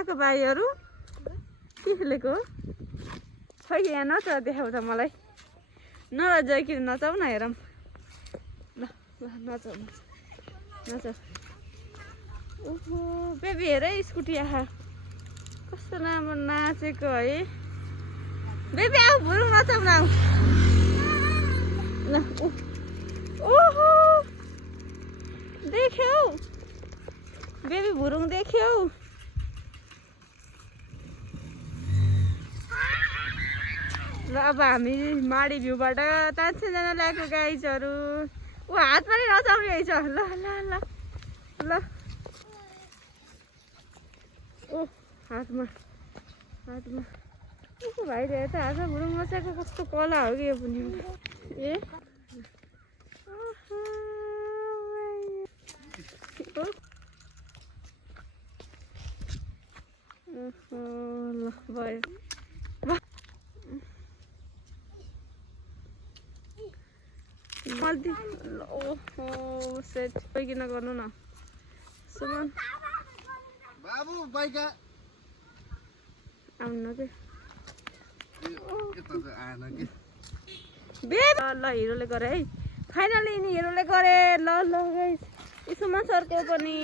आएको भाइहरू के खेलेको खै यहाँ नच देखाउ त मलाई नजयकिन नचाउ न हेरौँ ल ल नचाउ नचाउ ओहो बेबी हेर स्कुटी आहा कस्तो राम्रो नाचेको है बेबी आऊ भुरुङ नचाउ न आऊ ल ओहो देख्यौ बेबी भुरुङ देख्यौ ल अब हामी माडी भ्यूबाट तान्छेजना ल्याएको गाइजहरू ऊ हात पनि नचाउने रहेछ ल ल ल ल ओ हातमा उसो भाइले त हातमा भुरुङ नचाएको कस्तो कला हो कि यो पनि ए ल भयो मल्टी ओहो सेट किन गर्नु न सुमन बाबु बाइका आउनु के यता आएन के ल हिरोले गरे है फाइनली नि हिरोले गरे ल ल गाइस सुमन सरको पनि